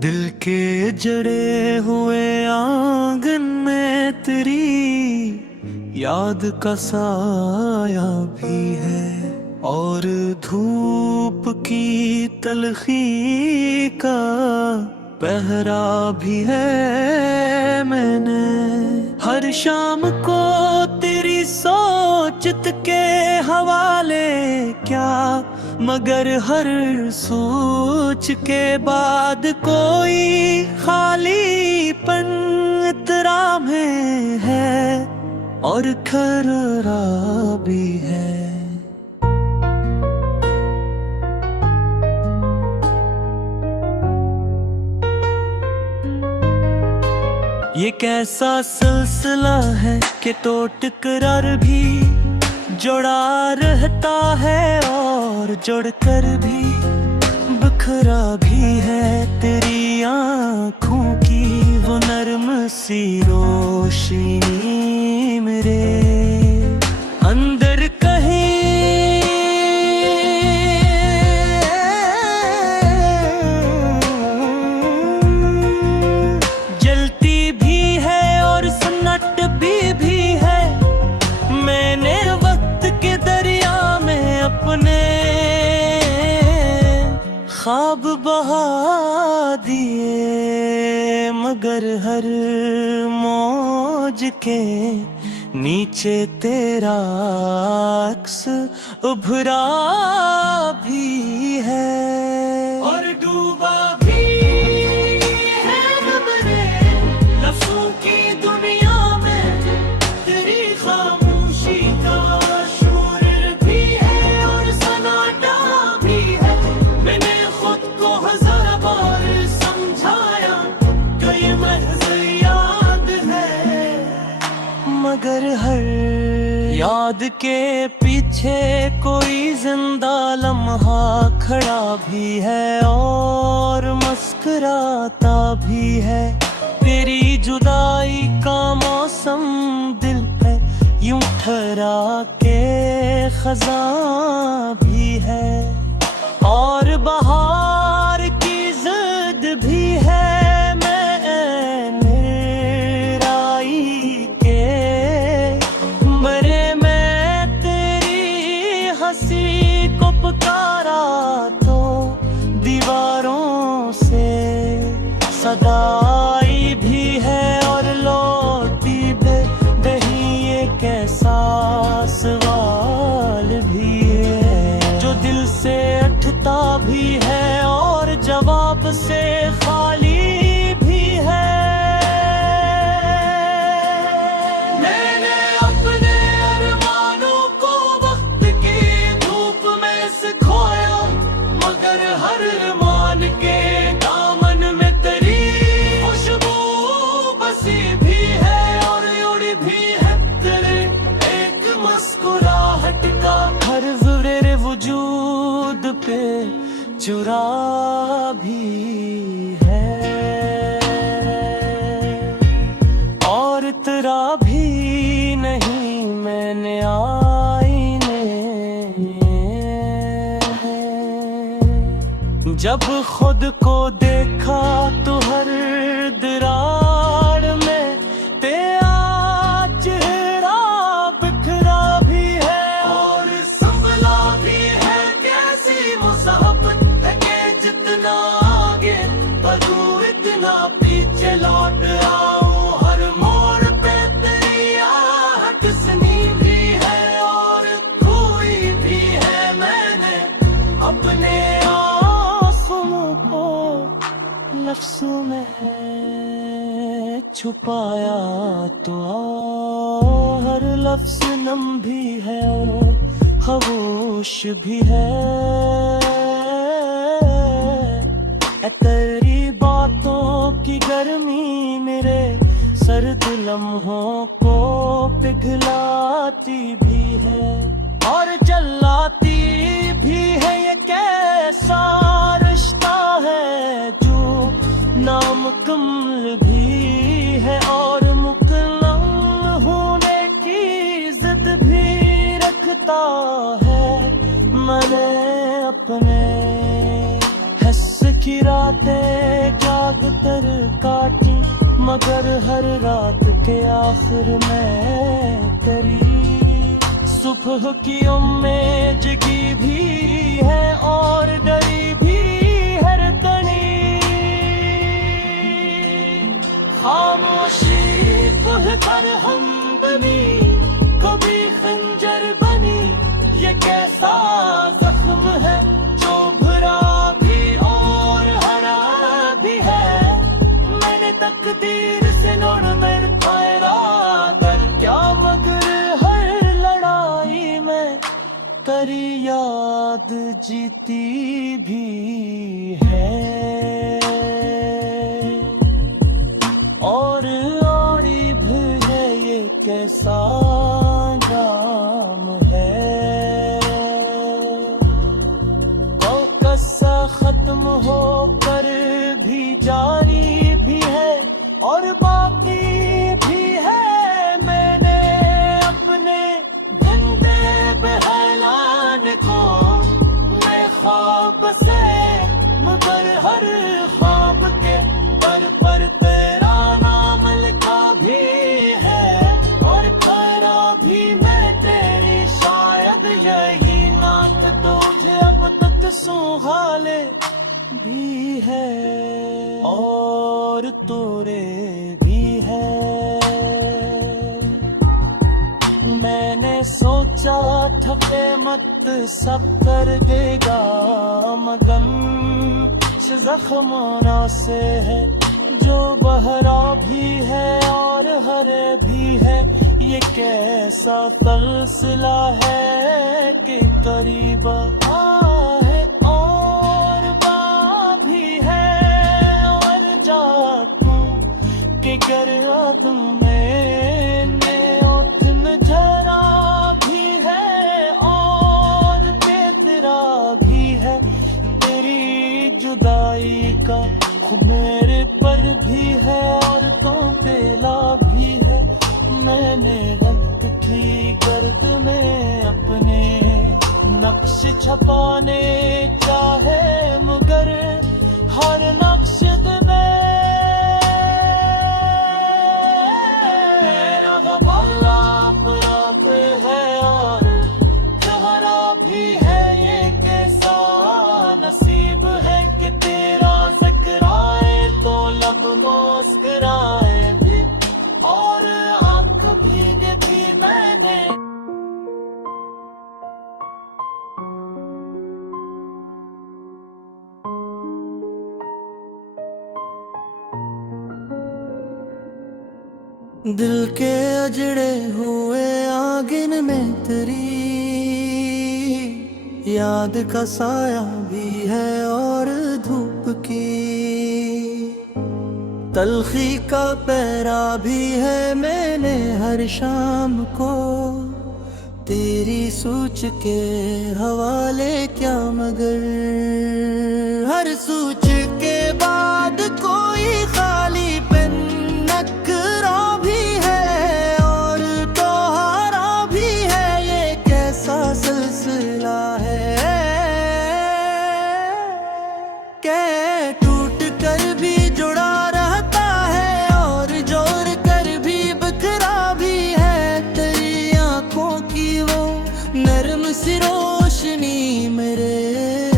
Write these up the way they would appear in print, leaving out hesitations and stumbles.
दिल के जड़े हुए आंगन में तेरी याद का साया भी है, और धूप की तलखी का पहरा भी है। मैंने हर शाम को तेरी सोचत के हवाले क्या, मगर हर सोच के बाद कोई खालीपन इतरा में है और खररा भी है। ये कैसा सिलसिला है कि टूट कर भी जुड़ा रहता है और जुड़कर भी बिखरा भी है। तेरी आँखों की वो नर्म सी रोशनी मेरे अंदर कहीं जलती भी है और सन्नाट भी है। मैंने के दरिया में अपने ख्वाब बहा दिए, मगर हर मौज के नीचे तेरा अक्स उभरा भी है और डूबा भी है मेरे लफ्ज़ों की दुनिया में। तेरी खामोशी का मगर हर याद के पीछे कोई जिंदा लम्हा खड़ा भी है और मुस्कुराता भी है। तेरी जुदाई का मौसम दिल पे यूं ठहरा के खज़ां भी है और बहार की जिद भी है। को पुकारा तो दीवारों से सदाई भी है और लौटी दही ये कैसा सवाल भी है जो दिल से उठता भी है और जवाब से खाली भी है। वजूद पे चुरा भी है और इतरा भी नहीं मैंने आईने। जब खुद को देखा तो हर दरार में तेरा चेहरा बिखरा भी है और संभला भी है। कैसी मुसाहबत है कि जितना आगे बढ़ूं इतना पीछे लौट आऊं। हर मोड़ पे तेरी आहट सुनी भी है और खोई भी है। मैंने अपने आंसुओं को लफ्ज़ों में छुपाया तो हर लफ्ज़ नम भी है और खामोश भी है। तेरी बातों की गर्मी मेरे सर्द लम्हों को पिघलाती भी है और जलाती भी है। ये कैसा रिश्ता है जो नामुकम्मल भी है और मुकम्मल होने की जिद भी रखता है। मैंने अपने हंस की रातें जाग काटी, मगर हर रात के आखिर में तेरी सुबह की उम्मीद जगी भी है और डरी भी हर तनी। खामोशी कह कर हम बनी, कभी खंजर बनी, ये कैसा जख्म है जो भरा भी और हरा भी है। मैंने तकदीर से लड़ मेरे पायरा कर क्या, मगर हर लड़ाई में तेरी याद जीती भी है और आड़ी भी है। ये कैसा जाम है, कौकसा खत्म होकर भी जारी भी है और बाकी भी है। मैंने अपने बंदे बहलान को मैं ख्वाब से, मगर हर ख्वाब के दर पर तेरा नाम लिखा भी है और खरा भी मैं तेरी। शायद यही नात तुझे अब तक सुहाले भी है और तोरे भी है। मैंने सोचा ठपे मत सब कर देगा, मगन जख्मों से है जो बहरा भी है और हरे भी है। ये कैसा फलसला है कि करीब है और बा भी है और जाटू के गर्द में उठन झरा भी है और बेदरा भी है। तेरी जुदाई का खुद मेरे पर भी है और तो तेला भी है। मैंने रक्त की गर्द में अपने नक्श छपाने चाहे, मगर हर नक्श में रब है और सहारा भी है। ये कैसा नसीब है कि तेरा जिक्र आए तो लब मुस्कुराए भी और आंख भीगे भी। मैंने दिल के अजड़े हुए आंगन में तेरी याद का साया भी है और धूप की तलखी का पैरा भी है। मैंने हर शाम को तेरी सूच के हवाले क्या, मगर हर सूच के बाद कोई खाली पेन नकरा भी है और तोहरा भी है। ये कैसा सिलसिला है के टूट कर भी जुड़ा रहता है और जोड़ कर भी बिखरा भी है। तेरी आंखों की वो नर्म सी रोशनी मेरे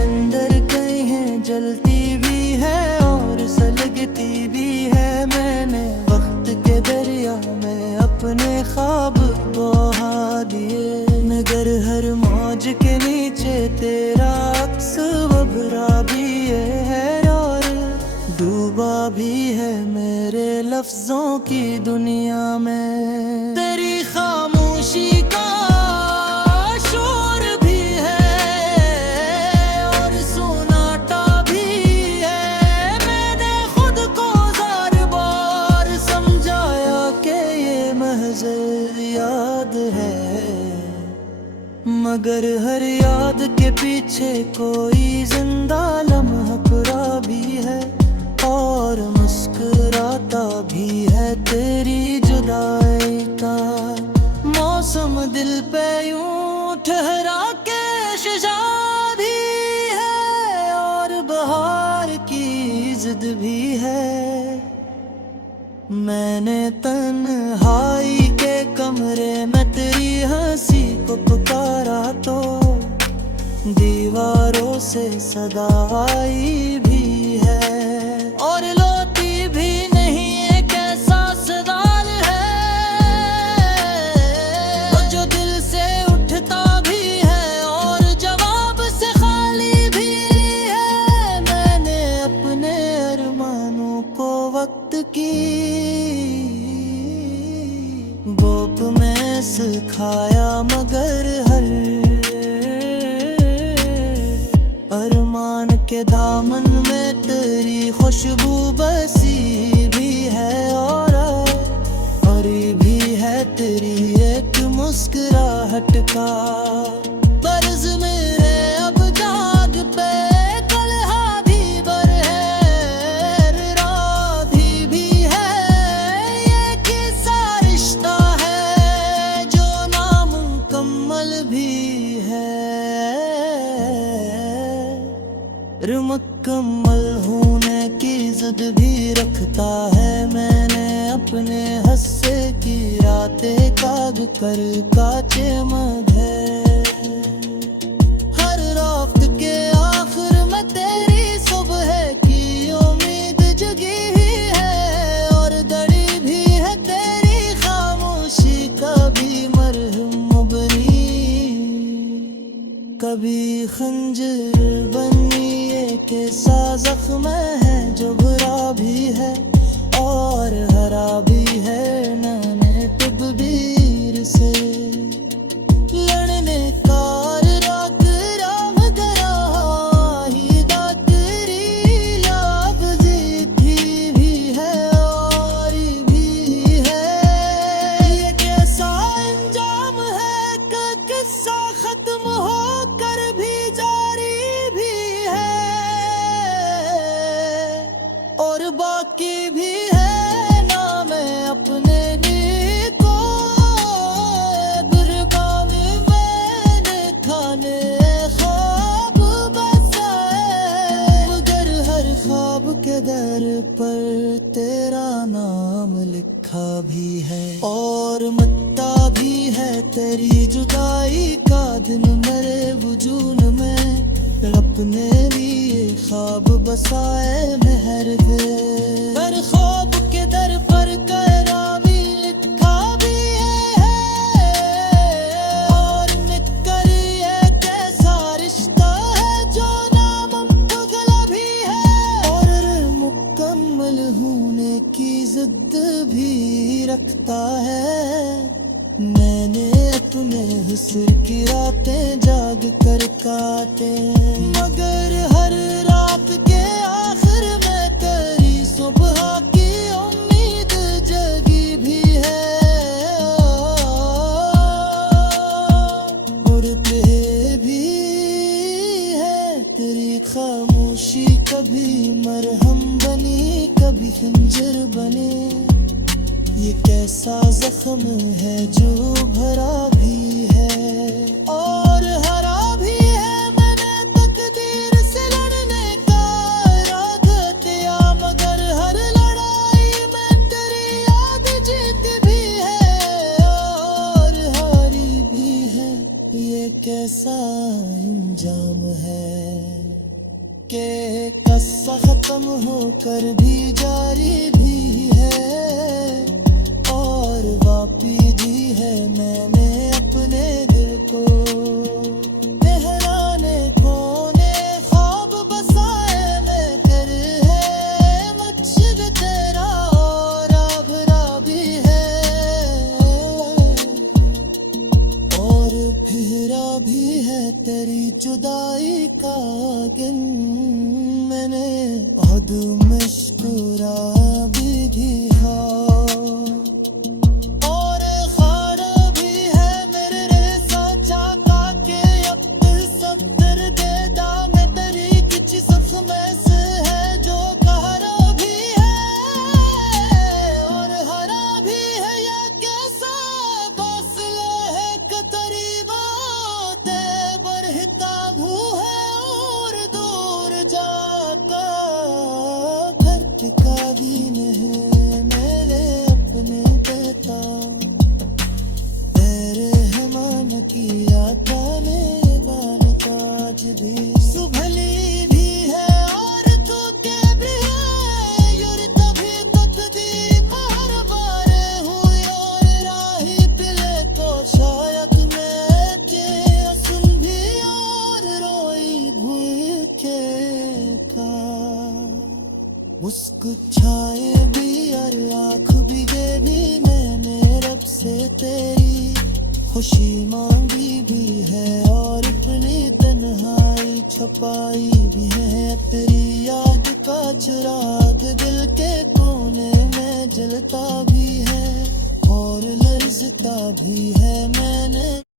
अंदर कहीं है, जलती भी है और सलगती भी है। मैंने वक्त के दरिया में अपने ख्वाब बहा दिए, मगर हर मौज के नीचे तेरा अक्स उभरा भी है और डूबा भी है मेरे लफ्जों की दुनिया में। तेरी खामोशी का शोर भी है और सुनाटा भी है। मैंने खुद को ज़ार बार समझाया कि ये महज याद है, मगर हर याद के पीछे कोई जिंदा लम्हा पड़ा भी है और मुस्कुराता भी है। तेरी जुदाई का मौसम दिल पे यूं ठहरा के शिशा भी है और बहार की जिद भी है। मैंने तन्हाई के कमरे में तेरी हंसी को पुकारा तो दीवारों से सदा आई भी है और लोटी भी नहीं, एक ऐसा सवाल है जो दिल से उठता भी है और जवाब से खाली भी है। मैंने अपने अरमानों को वक्त की बोप में सिखाया, मगर हर अरमान के दामन में तेरी खुशबू बसी भी है और भी है तेरी एक मुस्कुराहट का बरस मेरे अब जाग पे कलहा भी बर है, राधी भी है, ये किसा रिश्ता है जो नामुकम्मल भी है। मुकम्मल होने की जिद भी रखता है, मैंने अपने हस्से की रातें काग कर काचे मद है। हर रात के आखिर में तेरी सुबह की उम्मीद जगी ही है और दड़ी भी है तेरी खामोशी, कभी मरहम मुबरी कभी खंजर बनी, के सा जख्म है जो बुरा भी है और हरा भी है। नाने तकदीर से लड़ने का राग राम गरा ही दातरी लाभ जीती भी है और भी है। ये कैसा अंजाम है कि किस्सा खत्म होकर भी जारी भी है और बाकी भी है ना। मैं अपने लिए को गुरबानी मैंने खाने ख्वाब बसाए, मगर हर ख्वाब के दर पर तेरा नाम लिखा भी है और मिटता भी है तेरी जुदाई का दिन मेरे वजूद में। अपने लिए ख्वाब बसाए महर दे, हर ख्वाब के दर पर करामी लिखा भी है और निकल ये कैसा रिश्ता है जो नामुकम्मल भी है और मुकम्मल होने की जिद भी रखता है। मैंने अपने हुस्न की रातें जाग कर काटे, मगर हर रात के आखिर में तेरी सुबह की उम्मीद जगी भी है और पे भी है तेरी खामोशी, कभी मरहम बनी कभी खंजर बने। ये कैसा जख्म है जो भरा भी है और हरा भी है। मैंने तकदीर से लड़ने का इरादा किया, मगर हर लड़ाई में तेरी याद जीत भी है और हारी भी है। ये कैसा इंजाम है कि कस्सा खत्म होकर भी जारी भी है और वापी दी है। मैंने अपने दिल को ठहराने कोने ख्वाब बसाए, मैं कर है मकसद तेरा और आभरा भी है और फिरा भी है तेरी जुदाई का गिन। मैंने बहुत मुस्कुरा भी दिया का दिन है मेरे मुस्कुराए भी और आँख भी गिनी मैंने रब से तेरी, खुशी मांगी भी है और अपनी तन्हाई छुपाई भी है। तेरी याद का चिराग दिल के कोने में जलता भी है और लर्जता भी है। मैंने